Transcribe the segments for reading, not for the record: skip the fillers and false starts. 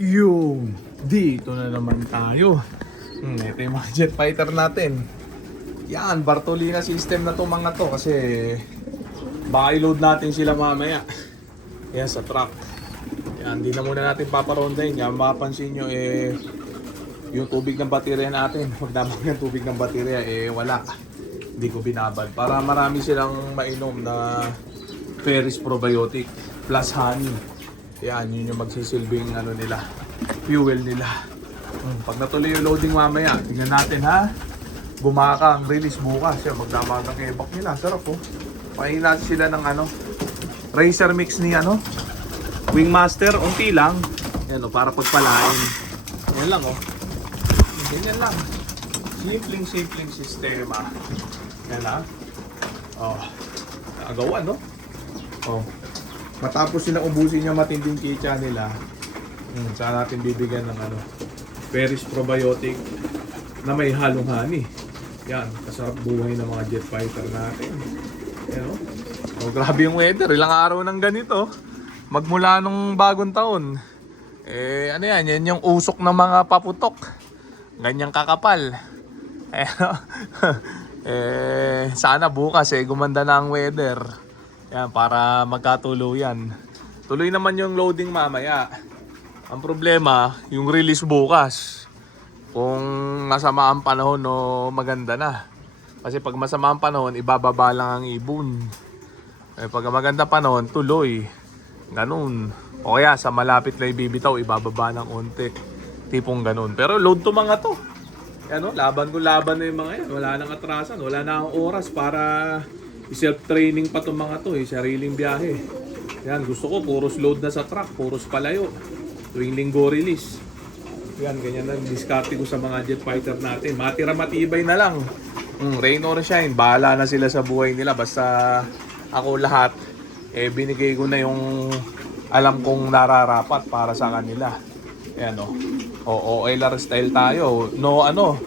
Yung dito na naman tayo. Ito yung mga jet fighter natin. Yan, Bartolina system na to mga to kasi baka i-load natin sila mamaya. Yan sa truck. Yan, hindi na muna natin paparondahin. Yan, mapapansin nyo yung tubig ng baterya natin. Magdamag ng tubig ng baterya wala. Hindi ko binabad. Para marami silang mainom na Ferris probiotic plus honey. Yan, yun yung magsisilbing ano nila, fuel nila. Pag natuloy yung loading mamaya, tingnan natin ha. Bumakang release bukas. Yan, magdamag ng ebak nila. Sarap po. Pakainin natin sila ng ano, racer mix ni ano, Wingmaster. Unti lang. Yan o, para pagpalain. Yan lang o. Ganyan lang. Simpleng sistema. Yan ha. Oh, agawan no? Oh. Matapos silang ubusin yung matinding kitcha nila, saan natin bibigyan ng ano, Ferris probiotic na may halong honey. Yan, kasarap buhay ng mga jet fighter natin. Yan o. Oh, grabe yung weather. Ilang araw ng ganito. Magmula nung bagong taon. Ano yan? Yan yung usok ng mga paputok. Ganyang kakapal. Sana bukas gumanda na ang weather. Yan, para magkatuluyan. Tuloy naman yung loading mamaya. Ang problema, yung release bukas. Kung masama ang panahon o maganda na. Kasi pag masama ang panahon, ibababa lang ang ibon. Pag maganda panahon, tuloy. Ganun. O kaya sa malapit na ibibitaw, ibababa ng onte. Tipong ganun. Pero load to mga to. Yan o, laban na yung mga yan. Wala nang atrasan, wala na ang oras para self-training pa itong mga to, sariling biyahe. Yan, gusto ko puros load na sa truck, puros palayo. Tuwing linggo release. Yan, ganyan lang diskarte ko sa mga jet fighter natin. Matira matibay na lang. Rain or shine, bahala na sila sa buhay nila. Basta ako lahat, binigay ko na yung alam kong nararapat para sa kanila. Yan o. OLR style tayo. No ano,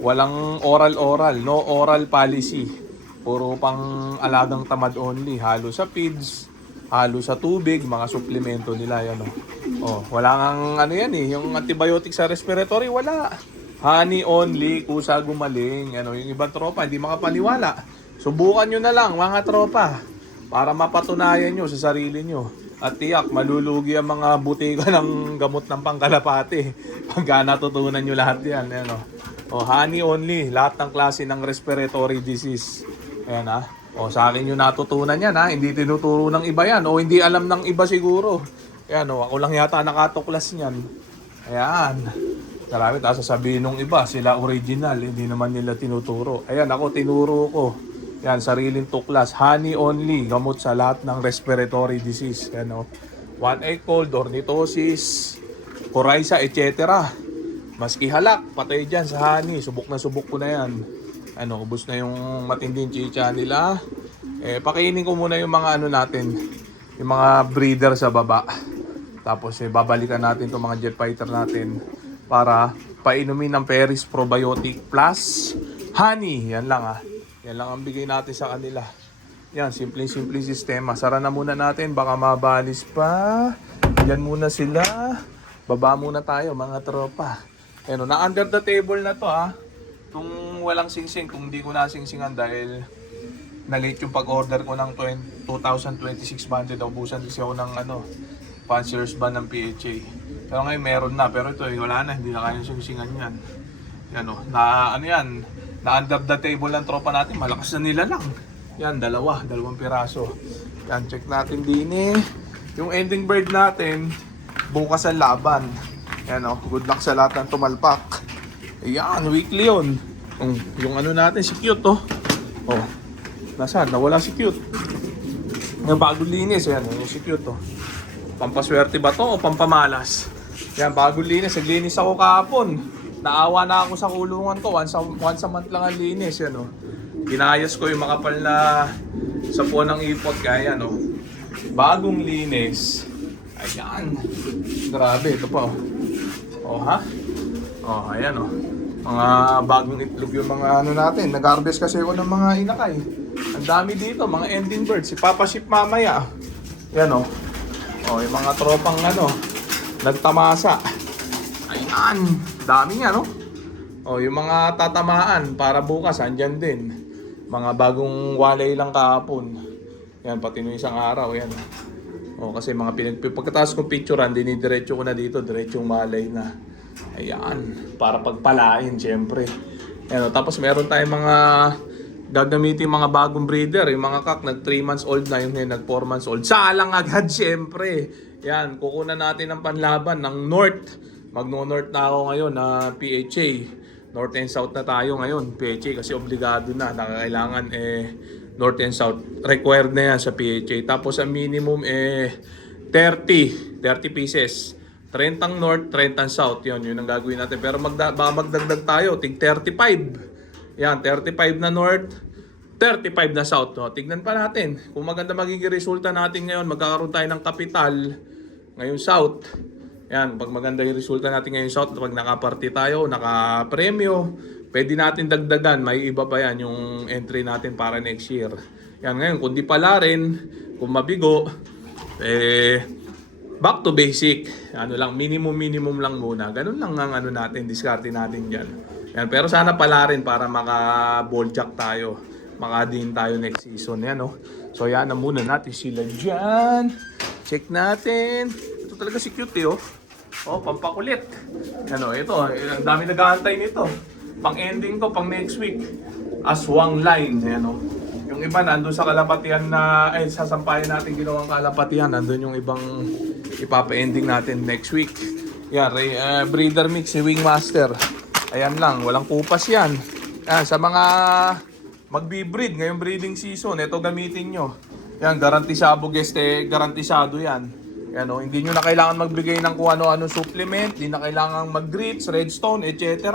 walang oral, no oral policy. Puro pang alagang tamad only. Halo sa feeds, halo sa tubig, mga suplemento nila yan o. Wala ngang ano yan yung antibiotic sa respiratory, wala. Honey only, kusa gumaling. Yung ibang tropa hindi makapaniwala. Subukan nyo na lang mga tropa para mapatunayan nyo sa sarili nyo. At tiyak, malulugi ang mga butika ng gamot ng pangkalapati pagka natutunan nyo lahat yan. Honey only, lahat ng klase ng respiratory disease. Ayan ha. Sa akin yung natutunan yan ha. Hindi tinuturo ng iba yan. O hindi alam ng iba siguro. Ayan ako lang yata nakatuklas niyan. Ayan. Marami tapos sasabihin ng iba, sila original. Hindi naman nila tinuturo. Ayan ako, tinuro ko. Yan, sariling tuklas. Honey only. Gamot sa lahat ng respiratory disease. Ayan o. 1A cold, ornithosis, coryza, etc. Maski halak, patay dyan sa honey. Subok na subok ko na yan. Ubos na yung matinding chicha nila. Pakainin ko muna yung mga natin, yung mga breeder sa baba. Tapos babalikan natin itong mga jet fighter natin para painumin ng Ferris probiotic plus honey. Yan lang Yan lang ang bigay natin sa kanila. Yan, simpleng sistema. Sara na muna natin, baka mabalis pa. Yan muna sila. Baba muna tayo mga tropa. Na under the table na to Kung walang singsing, kung hindi ko nasingsingan dahil na-late yung pag-order ko ng 2026 budget, ubusan kasi ako ng fanciers ban ng PHA. Pero ngayon meron na, pero ito wala na, hindi na kayang singsingan yan. Na under the table ng tropa natin, malakas na nila lang. Yan, dalawang piraso. Yan, check natin din yung ending bird natin, bukas ang laban. Yan good luck sa lahat ng tumalpak. Ayan, weekly yun. Yung natin, si Cute nasaan? Nawala si Cute. Yung bagong linis, yan, yung si Cute Pampaswerte ba to o pampamalas? Yan, bagong linis. Naglinis ako kahapon. Naawa na ako sa kulungan ko. Once a month lang ang linis, yan Ginayas ko yung makapal na sapuan ng ipot, kaya bagong linis. Ayan. Grabe, ito pa ayan mga bagong itlog yung mga natin. Nag-harvest kasi ako ng mga inakay. Ang dami dito, mga ending birds. Si Papa Ship mamaya. Yan yung mga tropang nagtamasa. Yan, dami nga, no? O, yung mga tatamaan para bukas, andyan din. Mga bagong walay lang kahapon. Yan, pati nung isang araw, yan. O, kasi mga pagkatapos kong picturean, dinidiretso ko na dito, diretsong malay na. Ayan, para pagpalain, syempre. Yan, o, tapos meron tayong mga gagamitin mga bagong breeder. Yung mga kak, nag 3 months old na, yung nag 4 months old. Salang agad, syempre. Yan, kukunan natin ng panlaban ng North. Magno-North na ako ngayon na PHA. North and South na tayo ngayon, PHA, kasi obligado na, nakakailangan North and South. Required na yan sa PHA. Tapos ang minimum 30 pieces. 30 ang North, 30 ang South. Yun ang gagawin natin. Pero baka magdagdag tayo, tig 35. Yan, 35 na North, 35 na South. No? Tignan pa natin kung maganda magiging resulta natin ngayon. Magkakaroon tayo ng kapital ngayon South. Yan, pag maganda yung resulta natin ngayon South, pag nakaparty tayo, nakapremyo, pwede natin dagdagan. May iba pa yan yung entry natin para next year. Yan, ngayon, kung di pala rin, kung mabigo, back to basic. Ano lang, minimum lang muna. Ganun lang ang ano natin, diskarte natin dyan. Yan, pero sana pala rin para maka-ball jack tayo. Maka-din tayo next season. Yan, no? So, yan na muna natin sila dyan. Check natin. Ito talaga si cute, oh. Oh, pampakulit. Ano, ito, ang dami nag-aantay nito. Pang-ending ko, pang next week. Aswang line, ano. Yung iba nandun sa kalapatian na, sasampayan natin ginawang kalapatian. Nandun yung ibang ipapa-ending natin next week. Yan, breeder mix si Wingmaster. Ayan lang, walang kupas yan. Yan, sa mga magbi-breed ngayong breeding season, ito gamitin nyo. Yan, garantisado garantisado yan. Yan, hindi nyo na kailangan magbigay ng kung ano-ano supplement, hindi na kailangan mag-grits, redstone, etc.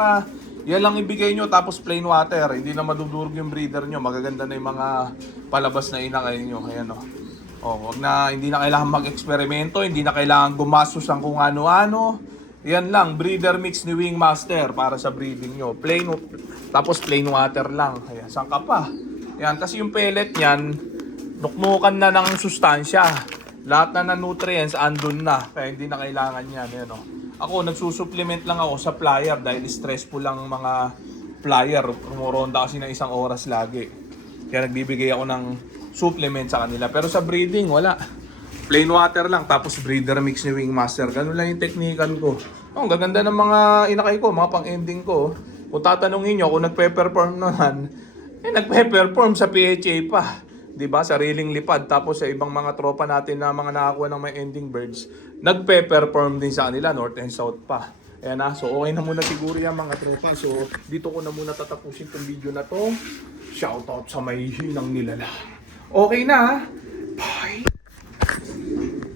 Yan lang ibigay nyo, tapos plain water. Hindi na madudurog yung breeder nyo. Magaganda na yung mga palabas na inakay nyo. Ayan, hindi na kailangan mag-eksperimento, hindi na kailangan gumastos ang kung ano-ano. Yan lang, breeder mix ni Wingmaster para sa breeding nyo. Tapos plain water lang. Ayan, saan ka pa? Yan, kasi yung pellet niyan, nuknukan na ng sustansya. Lahat na nutrients andun na. Kaya hindi na kailangan yan. Yan, Ako, nagsusupplement lang ako sa flyer dahil stressful lang mga flyer. Rumuronda kasi ng 1 oras lagi. Kaya nagbibigay ako ng supplement sa kanila. Pero sa breeding, wala. Plain water lang. Tapos breeder mix ni Wingmaster. Ganun lang yung teknikan ko. Ang gaganda ng mga inakay ko, mga pang-ending ko. Kung tatanungin nyo kung nagpe-perform naman, nagpe-perform sa PHA pa. 'Di ba? Sariling lipad. Tapos sa ibang mga tropa natin na mga nakakuha ng may ending birds, nagpe-perform din sa kanila, North and South pa. Ayan na. So okay na muna siguro yan mga tropa. So dito ko na muna tatapusin tong video na to. Shoutout sa may hinang nilala. Okay na, ha?